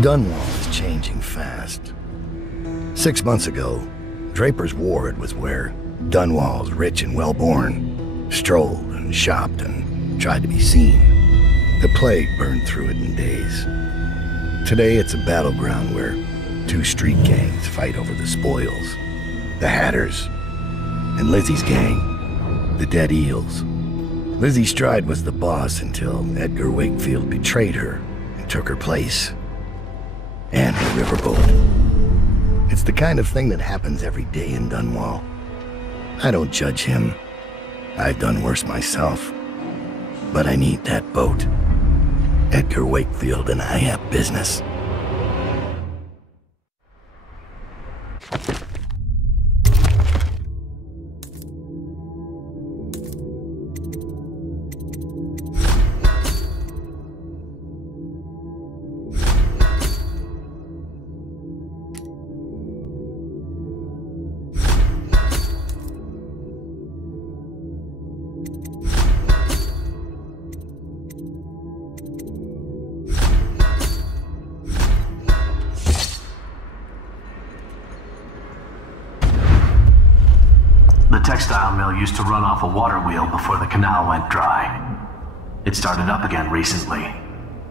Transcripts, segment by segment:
Dunwall is changing fast. 6 months ago, Draper's Ward was where Dunwall's rich and well-born strolled and shopped and tried to be seen. The plague burned through it in days. Today it's a battleground where 2 street gangs fight over the spoils. The Hatters and Lizzie's gang, the Dead Eels. Lizzie Stride was the boss until Edgar Wakefield betrayed her and took her place. And her riverboat. It's the kind of thing that happens every day in Dunwall. I don't judge him. I've done worse myself. But I need that boat. Edgar Wakefield and I have business. The textile mill used to run off a water wheel before the canal went dry. It started up again recently,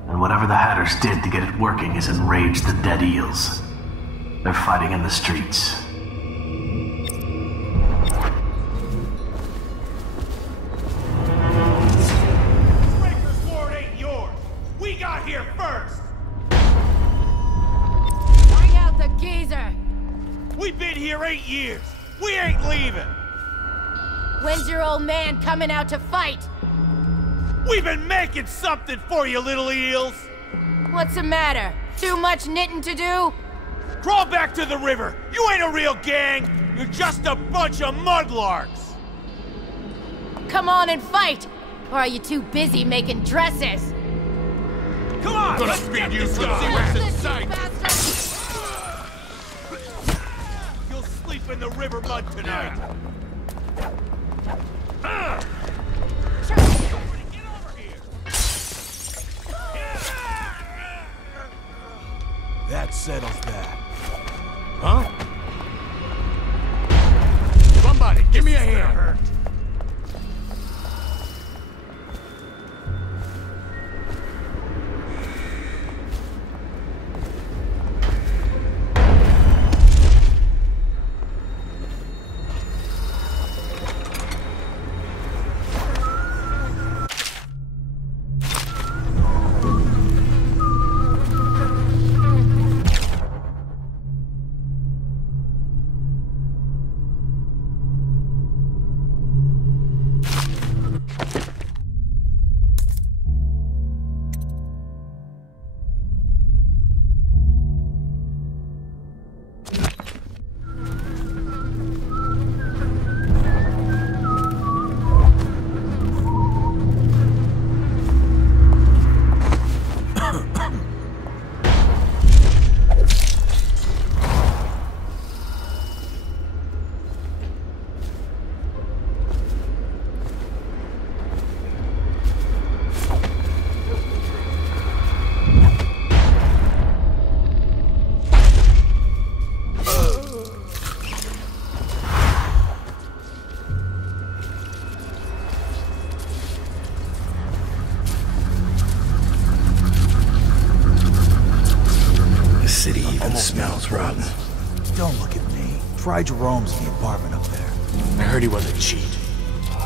and whatever the Hatters did to get it working has enraged the Dead Eels. They're fighting in the streets. Breaker's Ward ain't yours! We got here first! Bring out the geezer! We've been here 8 years! We ain't leaving! When's your old man coming out to fight? We've been making something for you, little eels! What's the matter? Too much knitting to do? Crawl back to the river! You ain't a real gang! You're just a bunch of mudlarks! Come on and fight! Or are you too busy making dresses? Come on! Let's feed you to the rest in sight! You'll sleep in the river mud tonight! Get over here! That settles that. Huh? Somebody, give me a hand! Smells rotten. Don't look at me. Try Jerome's in the apartment up there. I heard he was a cheat.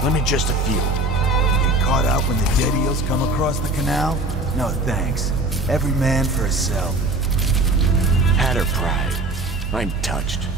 Let me just a few. Get caught out when the Dead Eels come across the canal? No thanks. Every man for himself. Hatter pride. I'm touched.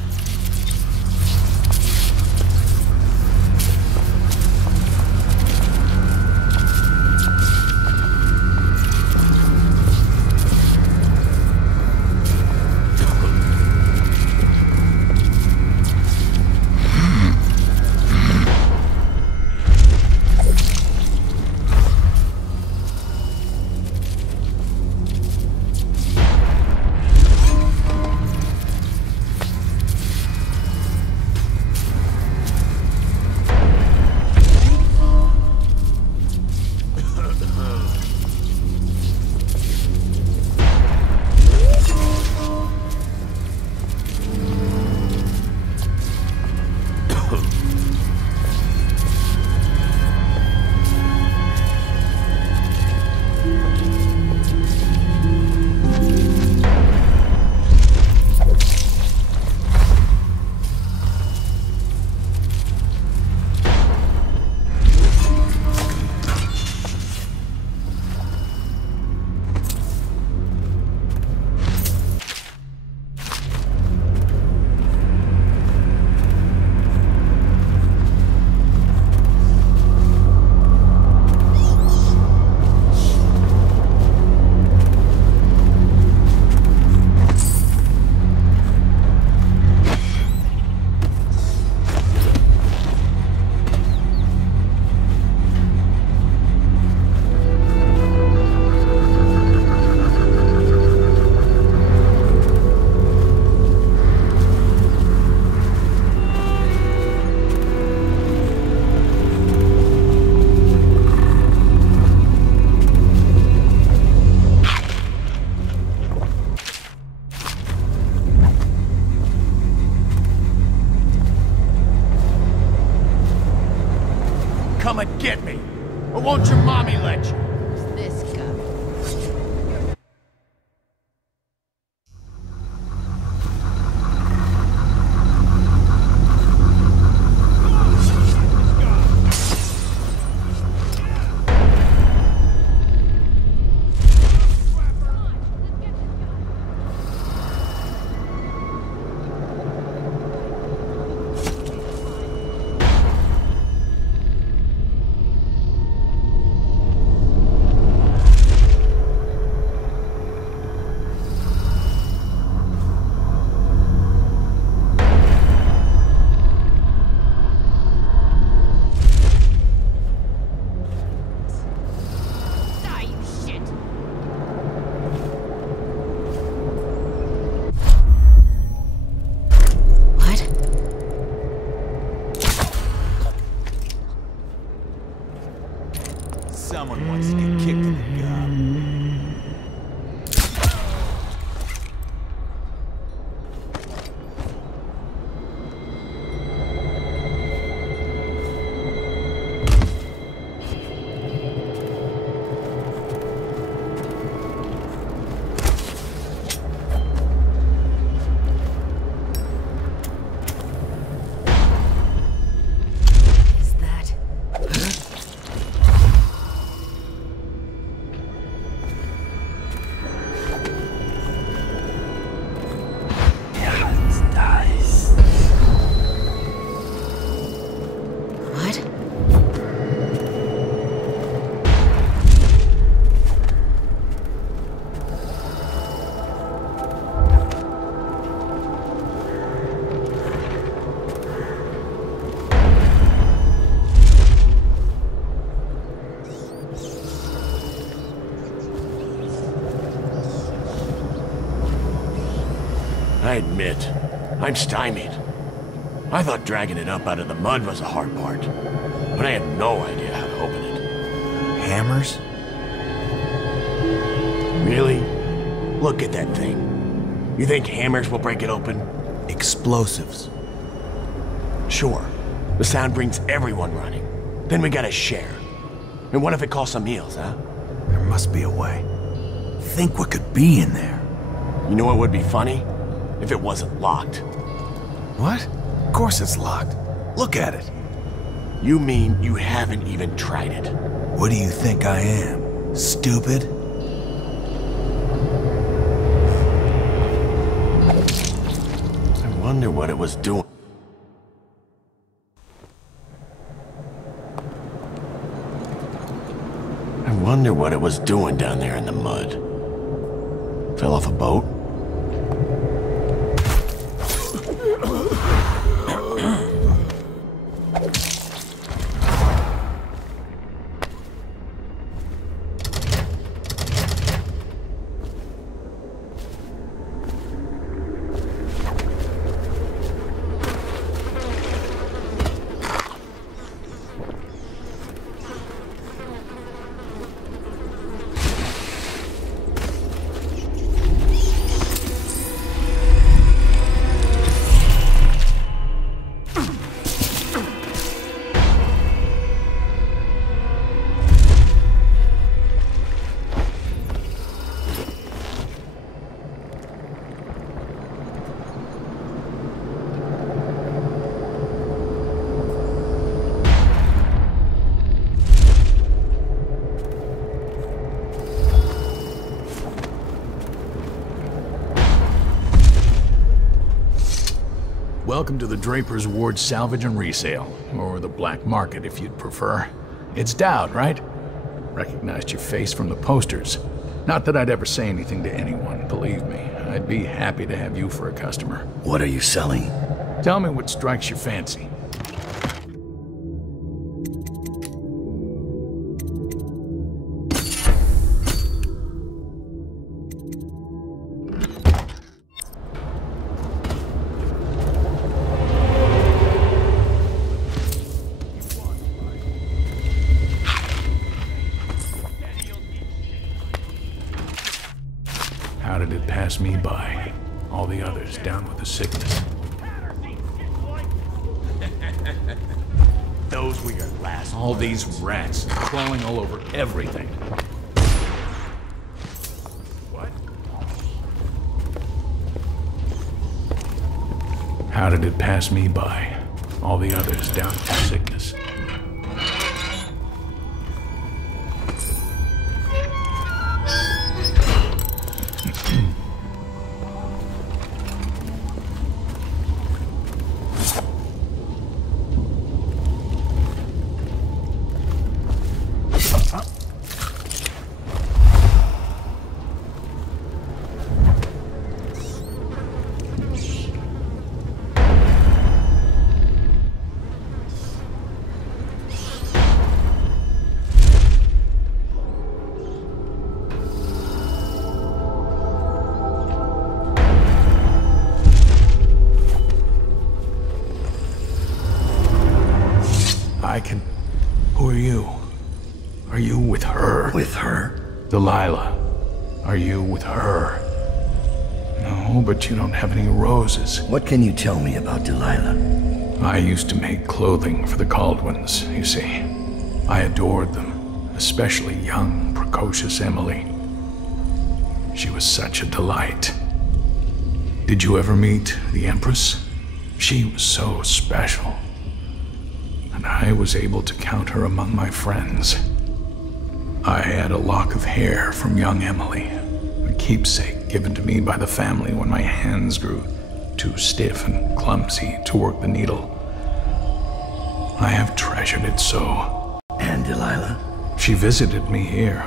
I admit, I'm stymied. I thought dragging it up out of the mud was the hard part, but I had no idea how to open it. Hammers? Really? Look at that thing. You think hammers will break it open? Explosives. Sure. The sound brings everyone running. Then we gotta share. And what if it costs some meals, huh? There must be a way. Think what could be in there. You know what would be funny? If it wasn't locked. What? Of course it's locked. Look at it. You mean you haven't even tried it? What do you think I am? Stupid? I wonder what it was doing. I wonder what it was doing down there in the mud. Fell off a boat? Welcome to the Draper's Ward Salvage and Resale, or the Black Market if you'd prefer. It's Dowd, right? Recognized your face from the posters. Not that I'd ever say anything to anyone, believe me. I'd be happy to have you for a customer. What are you selling? Tell me what strikes your fancy. How did it pass me by? All the others down with the sickness. Those were your last. All these rats crawling all over everything. What? How did it pass me by? All the others down with the sickness. Who are you? Are you with her? With her? Delilah. Are you with her? No, but you don't have any roses. What can you tell me about Delilah? I used to make clothing for the Caldwins, you see. I adored them, especially young, precocious Emily. She was such a delight. Did you ever meet the Empress? She was so special. And I was able to count her among my friends. I had a lock of hair from young Emily, a keepsake given to me by the family when my hands grew too stiff and clumsy to work the needle. I have treasured it so. And Delilah? She visited me here.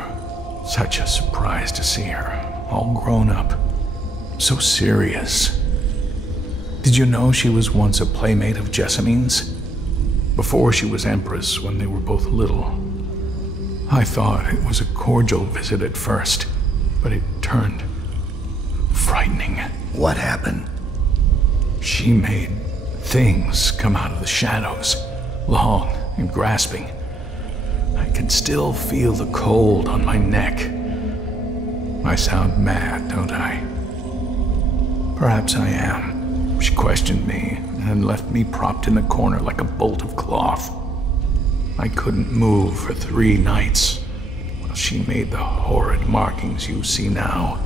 Such a surprise to see her, all grown up, so serious. Did you know she was once a playmate of Jessamine's? Before she was Empress, when they were both little. I thought it was a cordial visit at first, but it turned frightening. What happened? She made things come out of the shadows, long and grasping. I can still feel the cold on my neck. I sound mad, don't I? Perhaps I am. She questioned me and left me propped in the corner like a bolt of cloth. I couldn't move for 3 nights while she made the horrid markings you see now.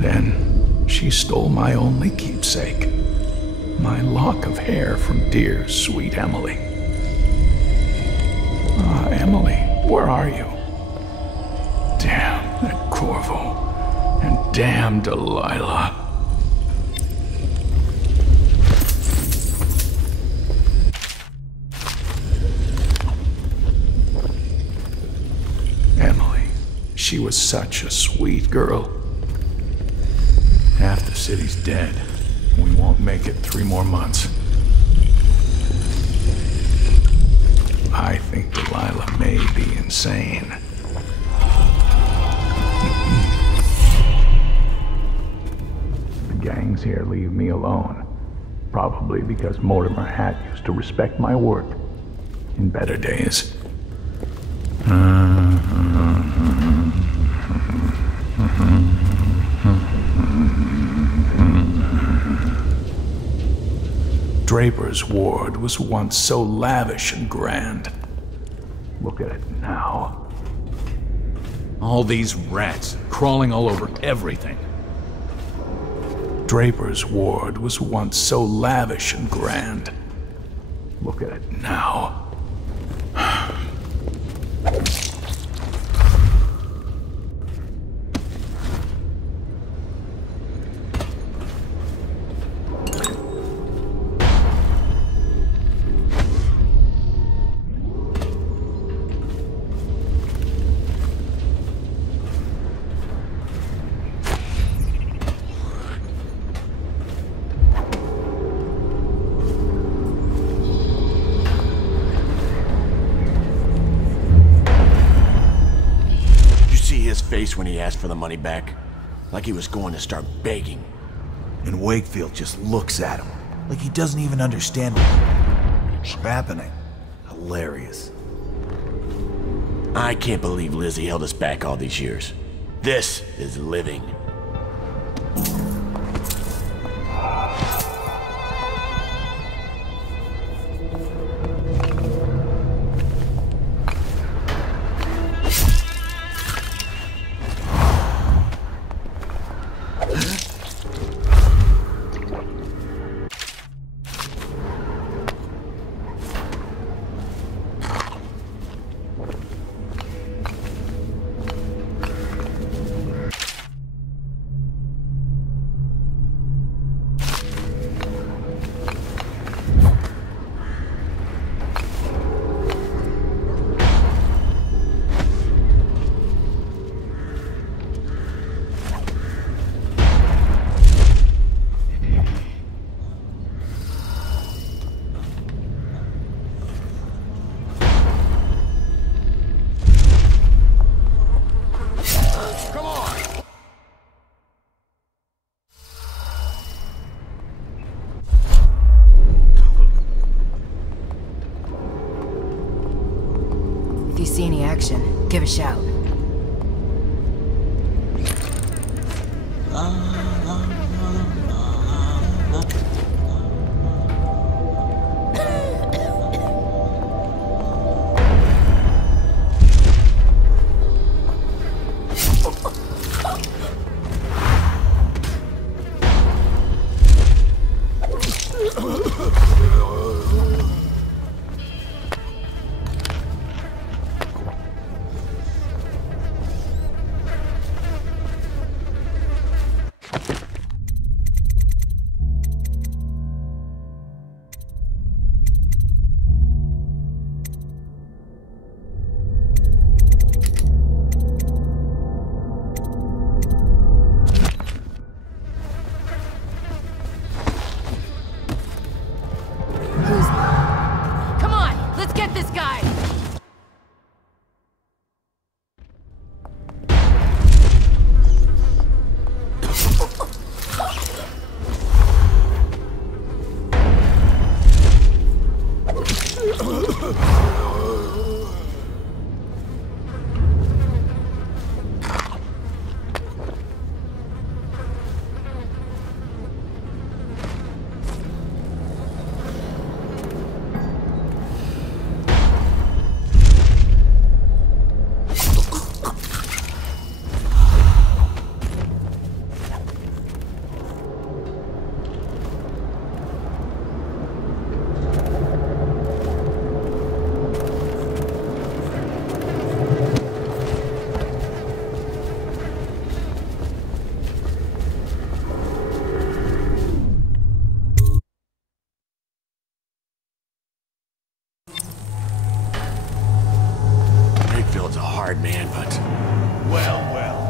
Then she stole my only keepsake, my lock of hair from dear, sweet Emily. Ah, Emily, where are you? Damn that Corvo, and damn Delilah. Emily, she was such a sweet girl. Half the city's dead. We won't make it 3 more months. I think Delilah may be insane. The gangs here leave me alone. Probably because Mortimer Hatt used to respect my work in better days. Draper's ward was once so lavish and grand. Look at it now. All these rats crawling all over everything. Draper's ward was once so lavish and grand. Look at it now. When he asked for the money back, like he was going to start begging. And Wakefield just looks at him, like he doesn't even understand what's happening. Hilarious. I can't believe Lizzie held us back all these years. This is living. If you see any action, give a shout.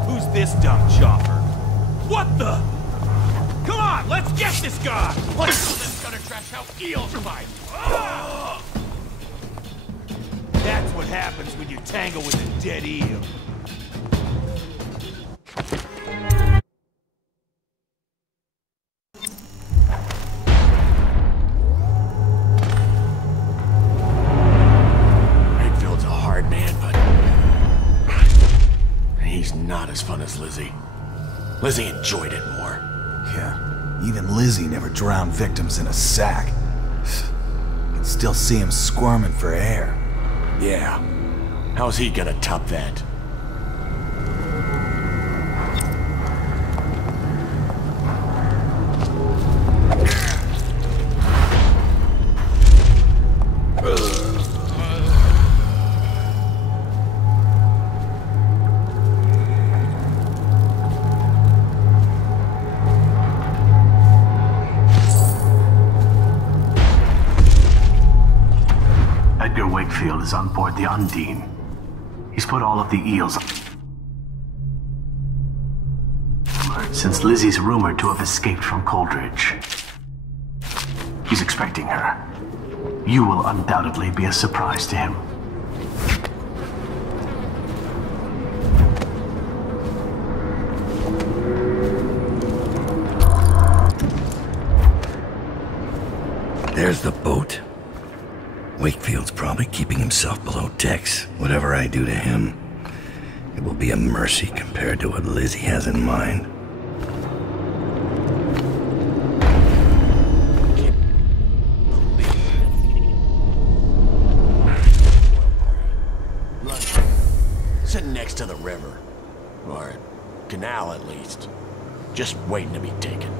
Who's this dumb chopper? What the? Come on, let's get this guy! Let's show this gutter trash how eels fight! That's what happens when you tangle with a dead eel. Wakefield's a hard man, but he's not as fun as Lizzie. Lizzie enjoyed it more. Yeah, even Lizzie never drowned victims in a sack. I can still see him squirming for air. Yeah. How's he gonna top that? Wakefield is on board the Undine. He's put all of the eels since Lizzie's rumored to have escaped from Coldridge. He's expecting her. You will undoubtedly be a surprise to him. There's the boat. Wakefield's probably keeping himself below decks. Whatever I do to him, it will be a mercy compared to what Lizzie has in mind. Sitting next to the river. Or canal, at least. Just waiting to be taken.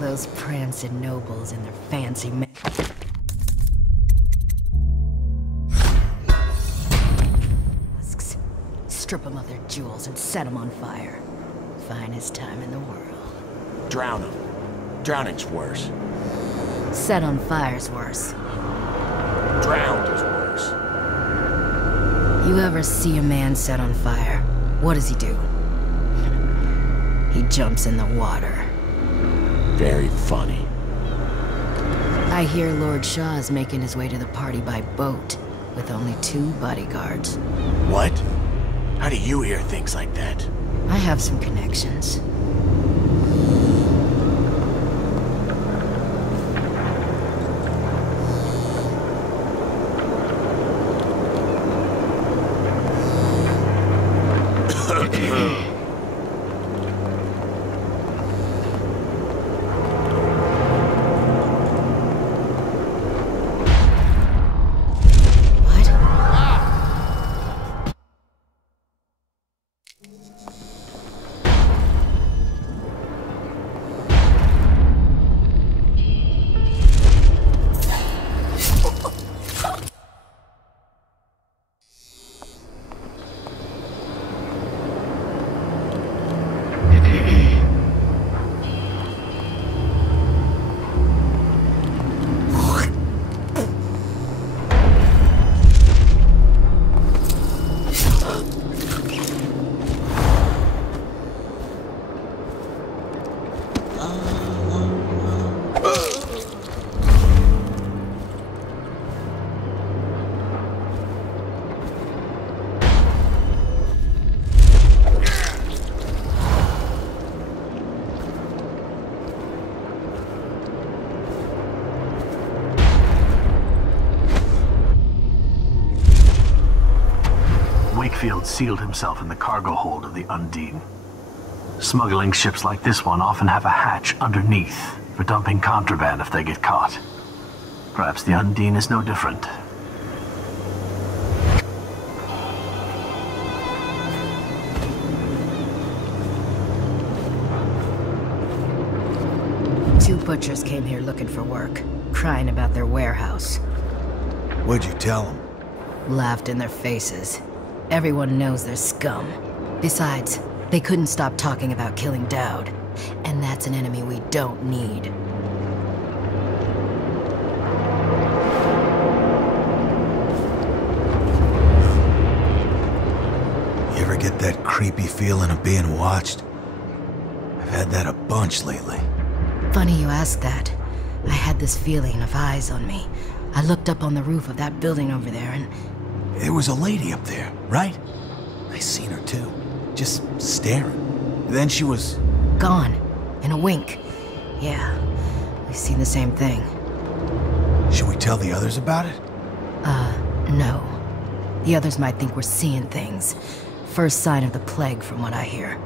Those prancing nobles and their fancy men. Strip them of their jewels and set them on fire. Finest time in the world. Drown them. Drowning's worse. Set on fire's worse. Drowned is worse. You ever see a man set on fire? What does he do? He jumps in the water. Very funny. I hear Lord Shaw's making his way to the party by boat, with only 2 bodyguards. What? How do you hear things like that? I have some connections. Wakefield sealed himself in the cargo hold of the Undine. Smuggling ships like this one often have a hatch underneath for dumping contraband if they get caught. Perhaps the Undine is no different. butchers came here looking for work, crying about their warehouse. What'd you tell them? Laughed in their faces. Everyone knows they're scum. Besides, they couldn't stop talking about killing Dowd. And that's an enemy we don't need. You ever get that creepy feeling of being watched? I've had that a bunch lately. Funny you ask that. I had this feeling of eyes on me. I looked up on the roof of that building over there and... There was a lady up there, right? I seen her too. Just staring. Then she was... gone. In a wink. Yeah, we've seen the same thing. Should we tell the others about it? No. The others might think we're seeing things. First sign of the plague from what I hear.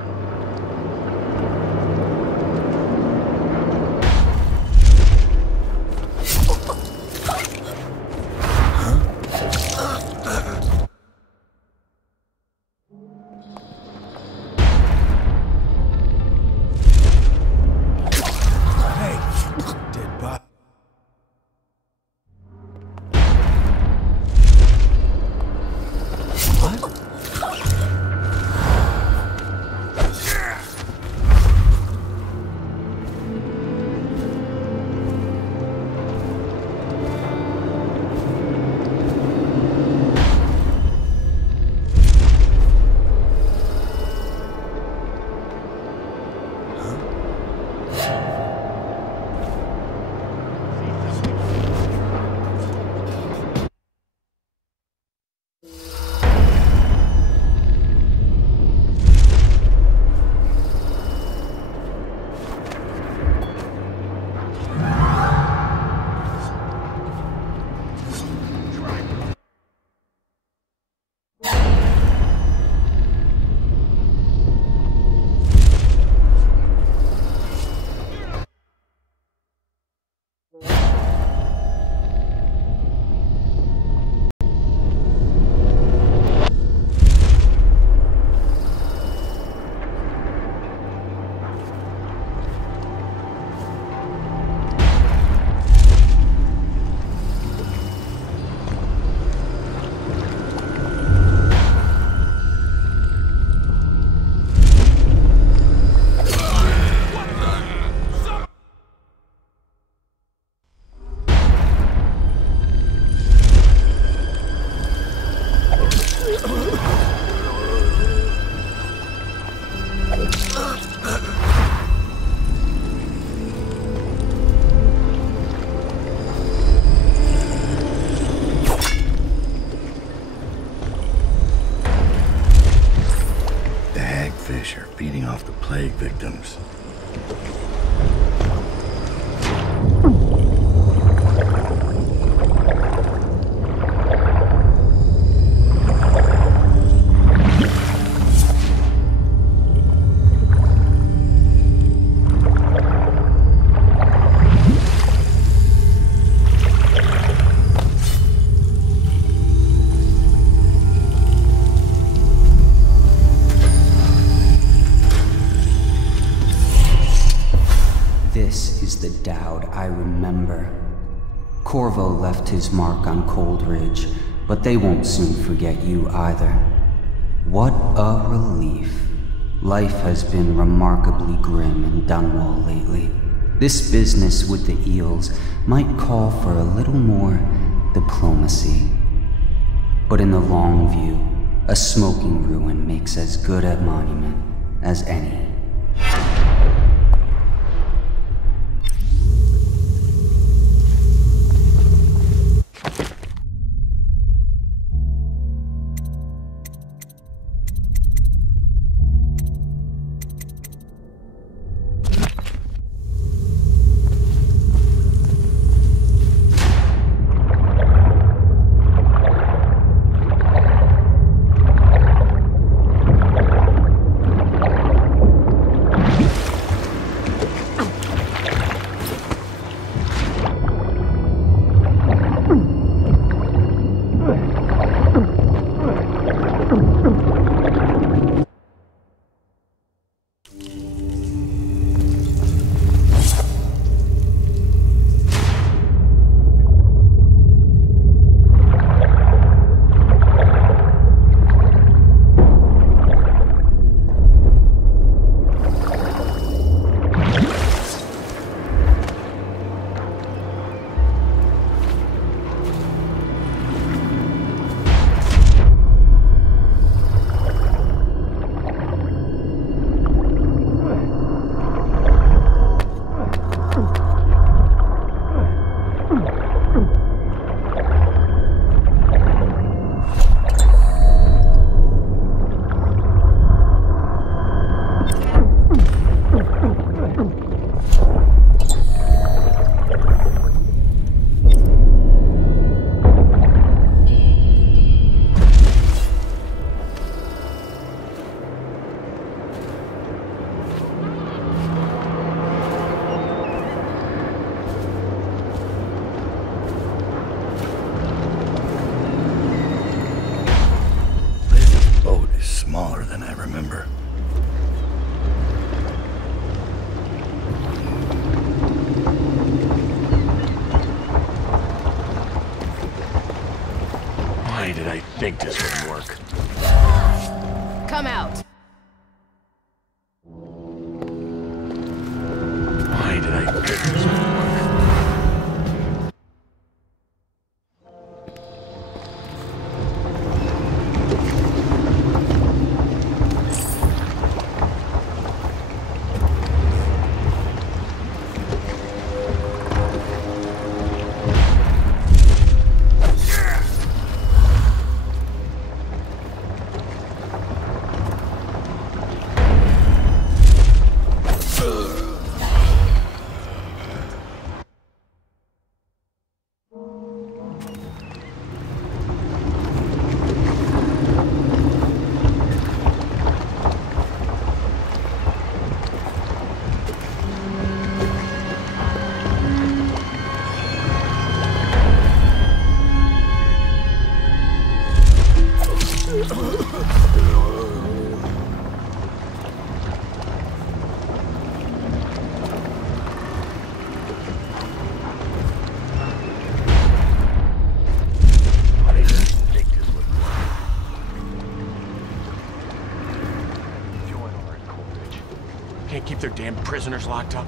feeding off the plague victims. This is the Dowd I remember. Corvo left his mark on Cold Ridge, but they won't soon forget you either. What a relief. Life has been remarkably grim in Dunwall lately. This business with the eels might call for a little more diplomacy. But in the long view, a smoking ruin makes as good a monument as any. smaller than I remember. Why did I think this would work? Come out! Why did I think this would work? Can't keep their damn prisoners locked up.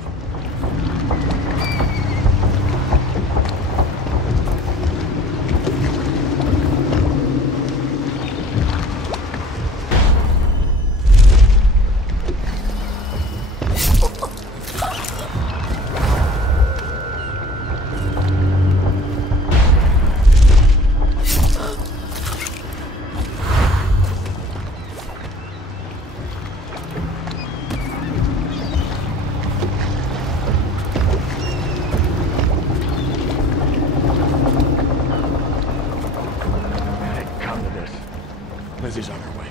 Lizzie's on her way.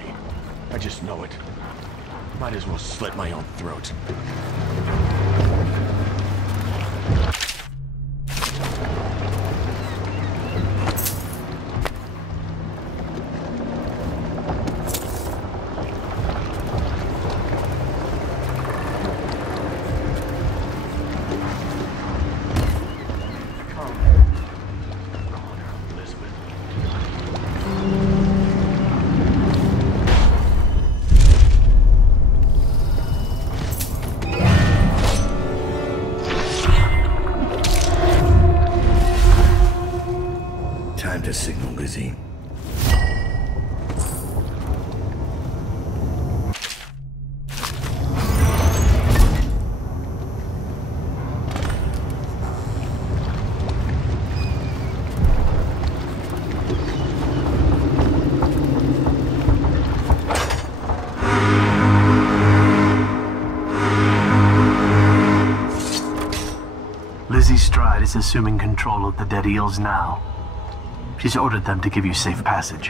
I just know it. Might as well slit my own throat. Time to signal Lizzie. Lizzie Stride is assuming control of the Dead Eels now. She's ordered them to give you safe passage.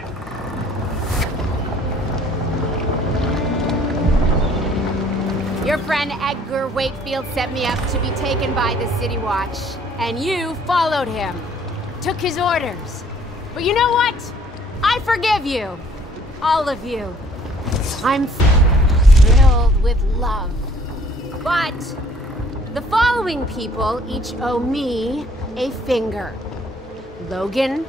Your friend Edgar Wakefield set me up to be taken by the City Watch, and you followed him. Took his orders. But you know what? I forgive you. All of you. I'm filled with love. But the following people each owe me a finger. Logan,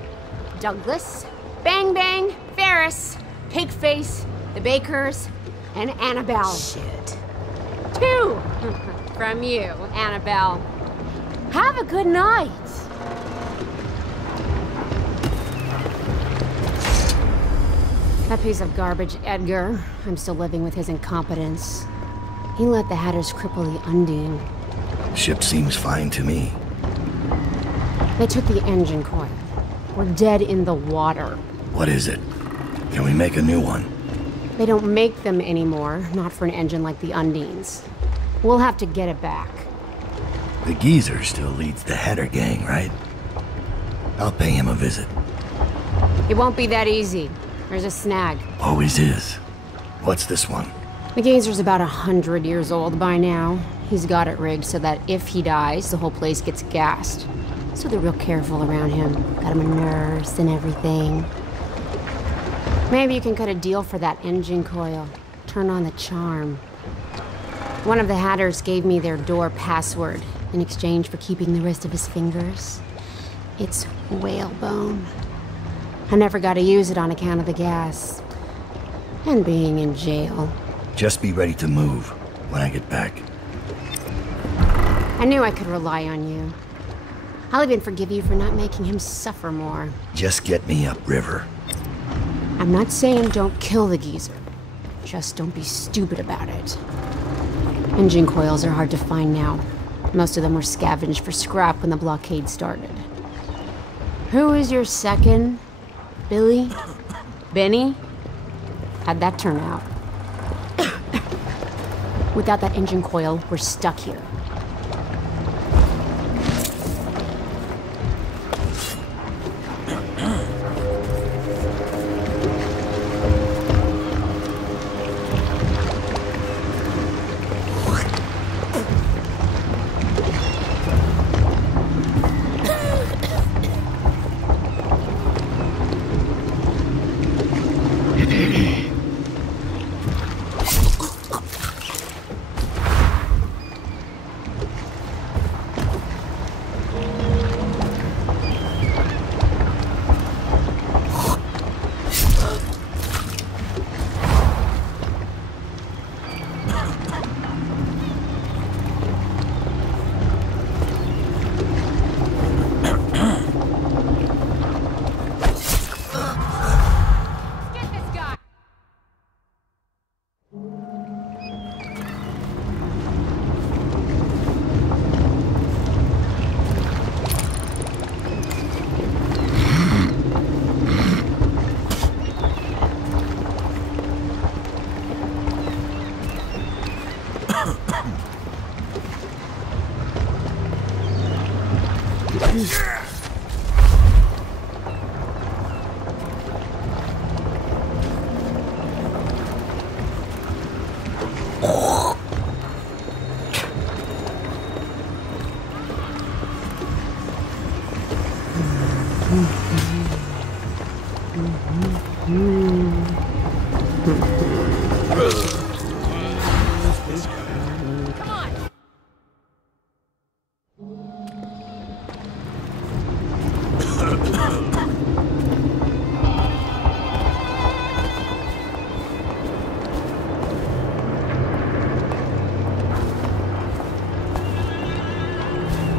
Douglas, Bang Bang, Ferris, Pigface, the Bakers, and Annabelle. Shit. 2 from you, Annabelle. Have a good night. That piece of garbage, Edgar. I'm still living with his incompetence. He let the Hatters cripple the Undine. Ship seems fine to me. They took the engine coil. We're dead in the water. What is it? Can we make a new one? They don't make them anymore, not for an engine like the Undine's. We'll have to get it back. The geezer still leads the Hatter gang, right? I'll pay him a visit. It won't be that easy. There's a snag. Always is. What's this one? The geezer's about 100 years old by now. He's got it rigged so that if he dies, the whole place gets gassed. So they're real careful around him. Got him a nurse and everything. Maybe you can cut a deal for that engine coil. Turn on the charm. One of the Hatters gave me their door password in exchange for keeping the rest of his fingers. It's whalebone. I never got to use it on account of the gas. And being in jail. Just be ready to move when I get back. I knew I could rely on you. I'll even forgive you for not making him suffer more. Just get me upriver. I'm not saying don't kill the geezer. Just don't be stupid about it. Engine coils are hard to find now. Most of them were scavenged for scrap when the blockade started. Who is your second? Billy? Benny? How'd that turn out? Without that engine coil, we're stuck here.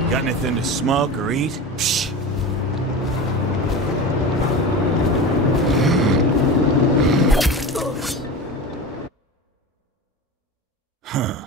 Got anything to smoke or eat? Psh. Huh.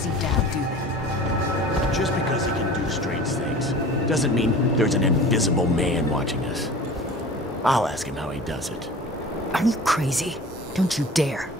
see Dad do that. Just because he can do strange things doesn't mean there's an invisible man watching us. I'll ask him how he does it. Are you crazy? Don't you dare.